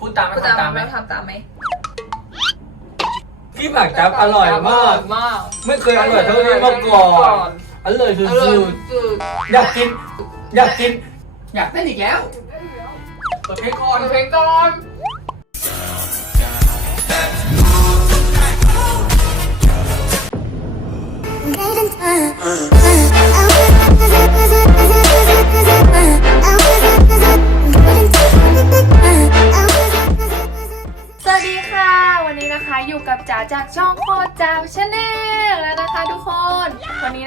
พูดตามไหมพูดตามทำตามไหมแล้วทำตามไหมพี่หมักจับอร่อยมาก มากไม่เคยอร่อยเท่านี้มาก่อนอร่อยสุอร่อยดสุดๆอยากกิน อยากกินอยากเต้นอีกแล้วเปิดเพลงก่อนเปิดเพลงก่อน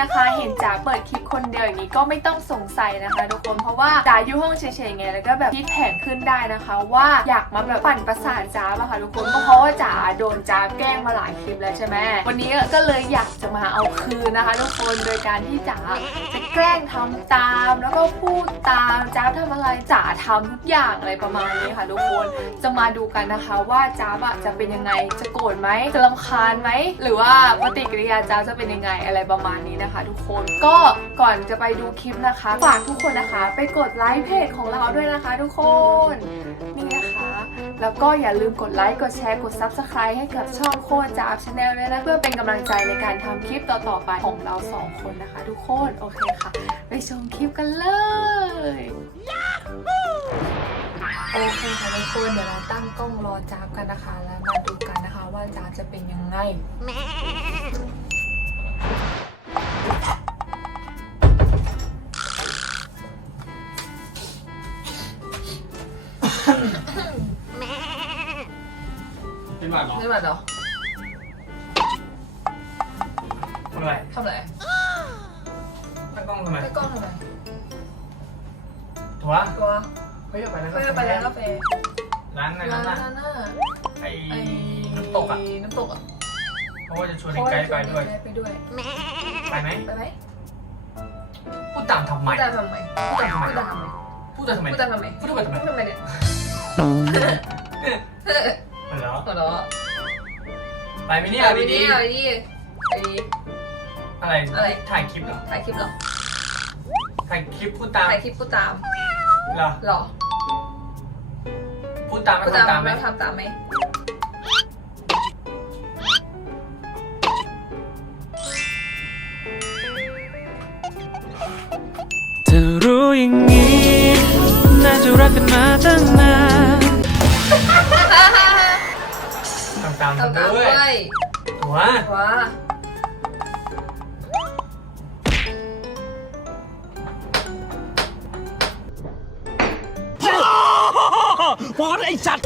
นะคะ เห็นจ๋าเปิดคลิปคนเดียวอย่างนี้ก็ไม่ต้องสงสัยนะคะทุกคนเพราะว่าจ๋าอยู่ห้องเฉยๆไงแล้วก็แบบคิดแผนขึ้นได้นะคะ ว่าอยากมาแบบปั่นประสาทจ๋าอะค่ะทุกคนก็เพราะว่าจ๋าโดนจ๋าแกล้งมาหลายคลิปแล้วใช่ไหมวันนี้ก็เลยอยากจะมาเอาคืนนะคะ ทุกคนโดยการที่จ๋าจะแกล้งทำตามแล้วก็พูดตามจ๋าทำอะไรจ๋าทำทุกอย่างอะไรประมาณนี้ค่ะทุกคนจะมาดูกันนะคะว่าจ้าอะจะเป็นยังไงจะโกรธไหมจะรำคาญไหมหรือว่าปฏิกิริยาจ้าจะเป็นยังไงอะไรประมาณนี้นะคะทุกคน ก็ก่อนจะไปดูคลิปนะคะ ฝากทุกคนนะคะ ไปกดไลค์เพจของเราด้วยนะคะ ทุกคน นี่นะคะ แล้วก็อย่าลืมกดไลค์กดแชร์กด Subscribe ให้กับช่องโคตรจ้าชาแนลด้วยนะเพื่อเป็นกำลังใจในการทำคลิปต่อๆไปของเราสองคนนะคะ ทุกคนโอเคค่ะ ไปชมคลิปกันเลยโอเคค่ะทุกคนเดี๋ยวเราตั้งกล้องรอจ้าบกันนะคะ แล้วมาดูกันนะคะว่าจ้าบจะเป็นยังไง เป็นหมักเหรอนี่มาเหรอทำอะไรทำอะไรตั้งกล้องทำไมให้กล้องทำไมถั่วตัวเฮ้ยเอาไปแล้วเพื่อไปร้านกาแฟร้านไหนร้าร้านนนั้นน่ะไอ้ไอ้น้ำตกอะน้ำตกอะเพราะว่าจะชวนไอ้ไกด์ไปด้วย ไปด้วยไปไหมไปไหมพูดตามทำไมพูดตามทำไมพูดตามทำไมพูดตามทำไมพูดตามทำไมพูดตามทำไมพูดตามทำไมพูดทำไมเนี่ย เหรอหัวเราะไปไหมเนี่ยไปดีดิดีไปดิไปดิ อะไรอะไร ถ่ายคลิปเหรอถ่ายคลิปเหรอ ถ่ายคลิปพูดตามถ่ายคลิปพูดตามเหรอเหรอพูดตามไหมพูดตามทำตามไหมแล้วทำตามไหมเธอรู้อย่างนี้ น่าจะรักกันมาตั้งนาน ทำตามทำตามด้ด้ววยยถั่วว้าพอไอ้สัตว์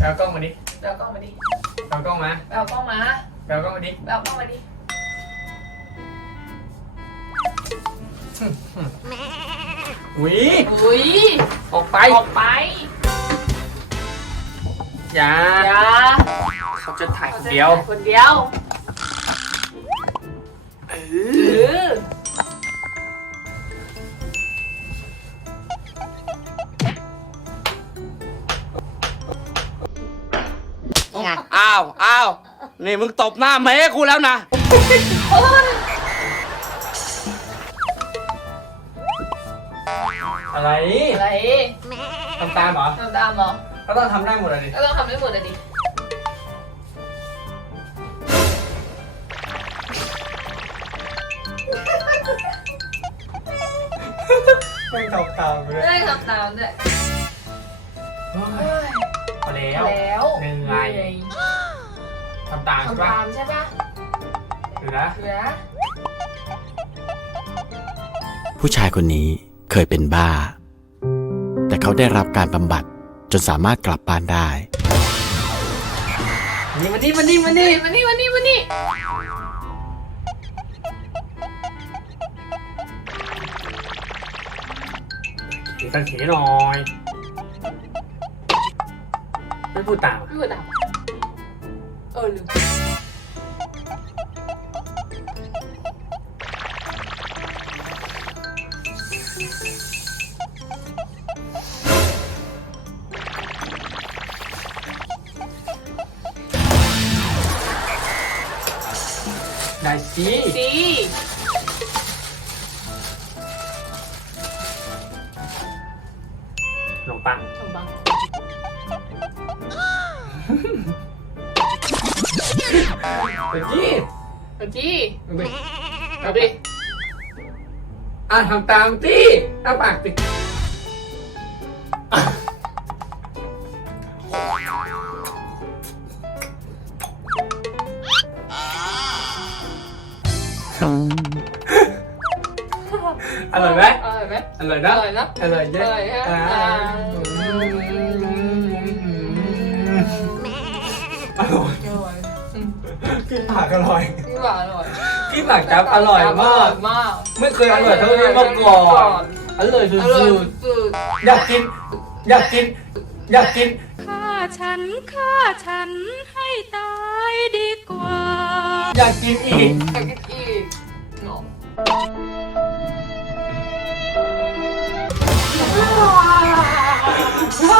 แล้วกล้องมาดิไปเอากล้องมาดิเอากล้องมาไปเอากล้องมาแล้วกล้องมาดิไปเอากล้องมาดิอุ้ยอุ้ยออกไป ออกไป อย่าอย่าเขาจะถ่ายคนเดียว คนเดียวเอเออออ้าวอ้าวนี่มึงตบหน้าแม่กูแล้วนะโอ้ยอะไร อะไรทำตามเหรอ ทำตามเหรอ ก็ต้องทำได้หมดเลยดิก็ต้องทำได้หมดเลยดิไม่ทำตามเลยได้ทำตามด้วยพอแล้วแล้วเหนื่อยทำตามใช่ทำปะตามใช่ปะเหลือเหลือผู้ชายคนนี้เคยเป็นบ้า แต่เขาได้รับการบำบัด จนสามารถกลับบ้านได้ นี่มานี่มานี่มานี่นี่มานี่มานี่มานี่ถีกันถีหน่อยไม่พูดตามไม่พูดตามเออลืม ได้สิสิรนมปังขนมปังเดี๋ยวกี้เมื่อกี้เอาไปเอาดิอะทำตามที่อ้าปากสิ อร่อยไหมอร่อยไหมอร่อยอนะร่อยนะอร่อยเยออะร่อยฮะอ่าอ่าอร่อยอร่อยอืมกินผักอร่อยนี่หวานอร่อยกินผักจับอร่อยมาก มาก ไม่เคยอร่อยเท่านี้มาก่อนอร่อยสุอร่อยดสุดๆอยากกิน อยากกิน อยากกินฆ่าฉันฆ่าฉันให้ตายดีกว่า อยากกินอีกๆอยากกินอีกเนาะ อ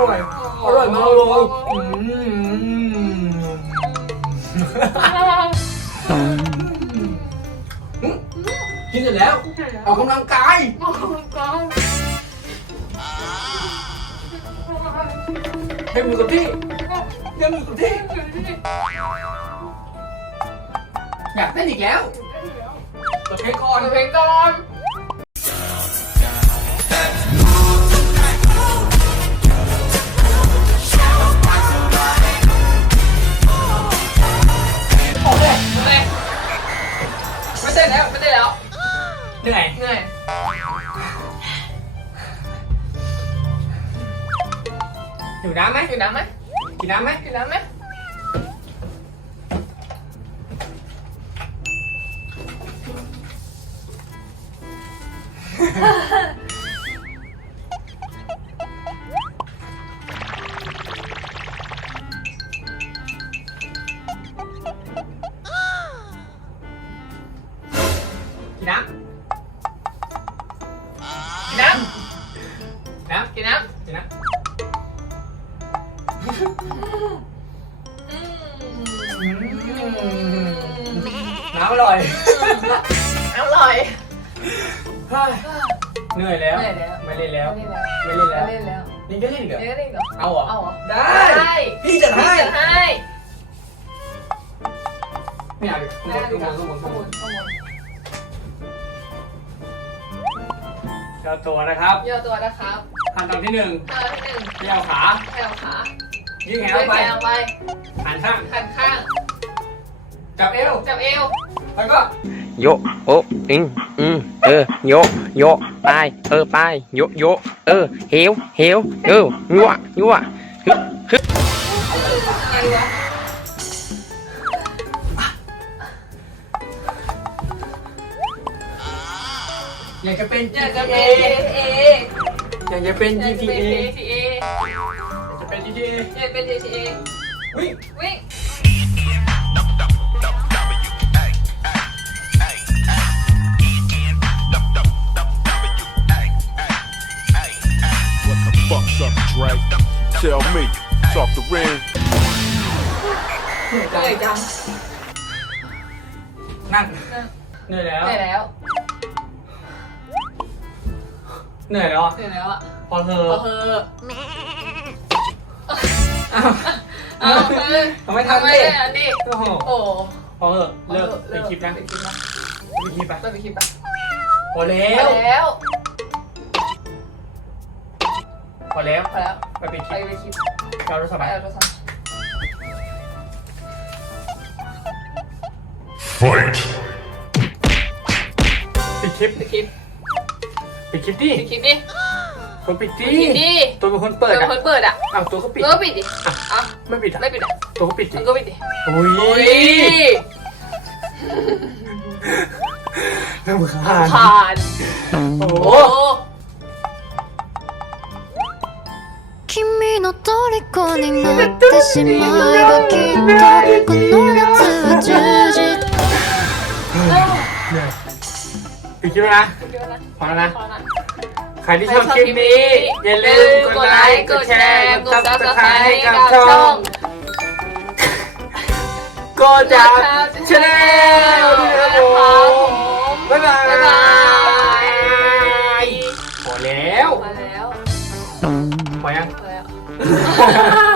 ร่อย อร่อยมากเลยอืมกินเสร็จแล้ว ออกกำลังกายออกกำลังกายให้มือกับที่ให้มือกับที่ อยากเต้นอีกแล้วเปิดเพลงก่อน เปิดเพลงก่อน กินน้ำกินน้ำอืมำน้ำอร่อย อร่อยเฮ้ยเหนื่อยแล้วเหนื่อยแล้วไม่เล่นแล้ว ไม่เล่นแล้ว ไม่เล่นแล้ว ไม่เล่นแล้วนี่จะเล่นอีกเหรอเล่นเล่นเหรอเอาเหรอเอาเหรอ ได้ได้พี่จะให้จะให้ไม่เอาดิได้ข้างบดีนกว่าข้างบนข้าข้างงบบนนข้างบนเจ้าตัวนะครับย่อตัวนะครับ ขั้นตอนที่หนึ่งท่าที่หนึ่งเดี่ยวขาแถวขายื่นแขนเลื่อออยกไปแขนออกไปหันข้างหันข้าง จับเอว จับเอว แล้วก็โยโออิงอืมเออโยโยไปเออไปโยโยเออเหวเหวเออยั่วยั่วฮึฮึไงวะอยากจะเป็นอยากจะ GTA เป็นเอ อยากจะเป็น อยากจะเป็น GTA GTA อยากจะเป็น GTA อยากเป็น GTA วิ่งวิ่ง What the fuck's up, Dre? Tell me, talk the ring. เหนื่อยเหนื่อยจังจังนั่งเหนื่อยแล้วเหนื่อยแล้ว เหนื่อยแล้วอะเหนื่อยแล้วอะพอเธอพอเธออ้าวเอาเธอทำไมทำทำไมดิได้อันนี้โอ้โหโอ้พอเถอะเลิกเป็นคลิปนะเป็นคลิปนะเป็นคลิปไปเลิกเป็นคลิปปะพอแล้พอวแล้วพอแล้วพอแล้วไปเป็นคไปลิปเป็นคลิปเรารู้สไปบายเอาโทรศัพท์ปิดคลิปเป็นคลิป ปิดคลิปดิ เป็นคลิปดิ คนปิดดิ เป็นคลิปดิ ตัวเป็นคนเปิด เป็น อ่ะ คนเปิดอ่ะ อ้าวตัวก็ปิด เออปิดดิอ่ะ ไม่ปิดอ่ะ ไม่ปิดอ่ะ ตัวก็ปิดดิ มันก็ปิดดิ โอ้ โอ้ ย ย น่ารำคาญ ผ่าน โอ้โห โอ้ 君の虜になってしまえばきっとこの夏は ปิดคลิปแล้วนะพอแล้วนะ ใครที่ชอบคลิปนี้ อย่าลืมกดไลค์กดแชร์กดซับสไครต์ให้กับช่องกดจับชาแนลด้วยครับผมบ๊ายบายพอแล้วพอแล้วพอยัง